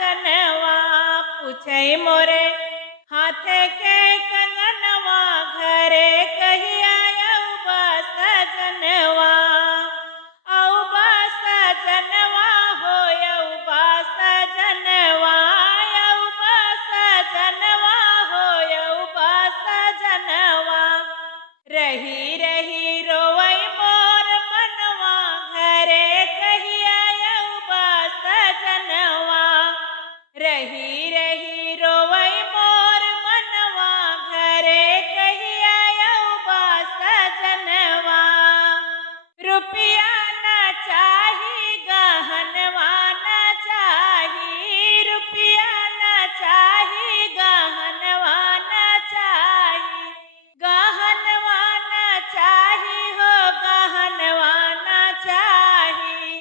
सजनवा पूछै मोरे हाथे के कंगनवा घरे कहिया अउबा सजनवा अउबा सजनवा हो अउबा सजनवा अउबा सजनवा हो अउबा सजनवा रही रही रोवै मोर मनवा घरे कहिया अउबा सजनवा रही रही रोवै मोर मनवा घरे कहिया अउबा सजनवा रुपया न चाही गहनवा न चाही रुपया न चाही गहनवा न चाही गहनवा न चाही हो गहनवा न चाही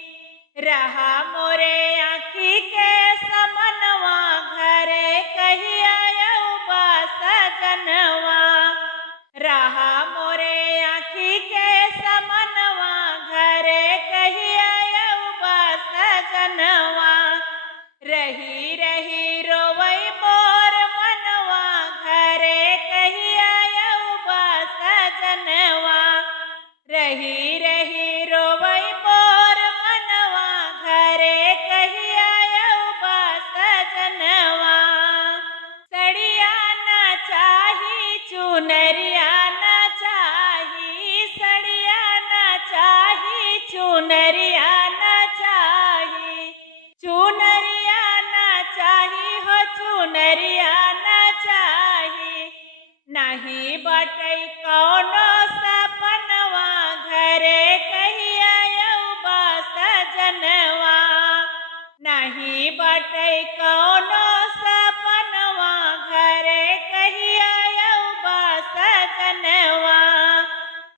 रहा मोरे आँखी के समनवा घरे कहिया अउबा सजनवा रहा मोरे आँखी के समनवा घरे कहिया अउबा सजनवा रही रही रोवै मोर मनवा घरे कहिया अउबा सजनवा रही रही रोवै मोर मनवा घरे कहिया अउबा सजनवा सड़िया न चाही चुनरिया न चाही सड़िया न चाही चुनरिया न चाही चुनरिया न चाही हो चुनरिया न चाही नहीं बटै कौनो सपनवा घरे कहिया अउबा सजनवा नहीं बटै कौनो सपनवा घरे कहिया अउबा सजनवा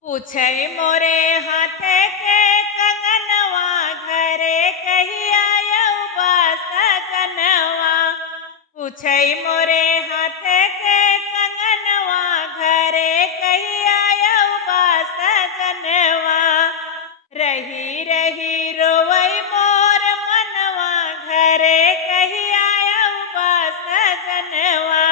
पूछै मोरे हाथे के कंगनवा घरे कहिया अउबा सजनवा पूछै मोरे हाथे के कंगनवा घरे कहिया अउबा सजनवा रही रही रोवै मोर मनवा घरे कहिया अउबा सजनवा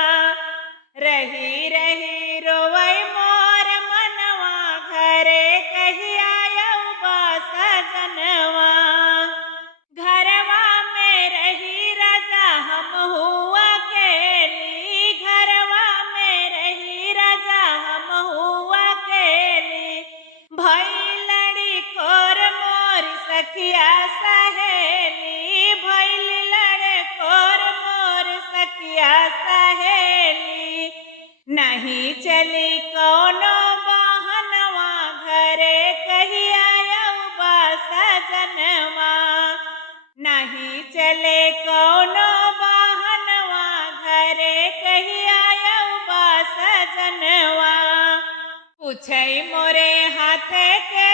रही रही रोवै मोर मनवा घरे कहिया अउबा सजनवा घरवा में रही राजा हम हुआ केली घरवा में रही राजा हम हुआ केली भई लड़ी कोर मोर सखिया सहेली भइल लड़े कोर मोर सखिया सहेली नहीं चली कौनो बहनवा घरे कहिया अउबा सजनवा नहीं चले कौनो बहनवा घरे कहिया अउबा सजनवा पूछै मोरे हाथे के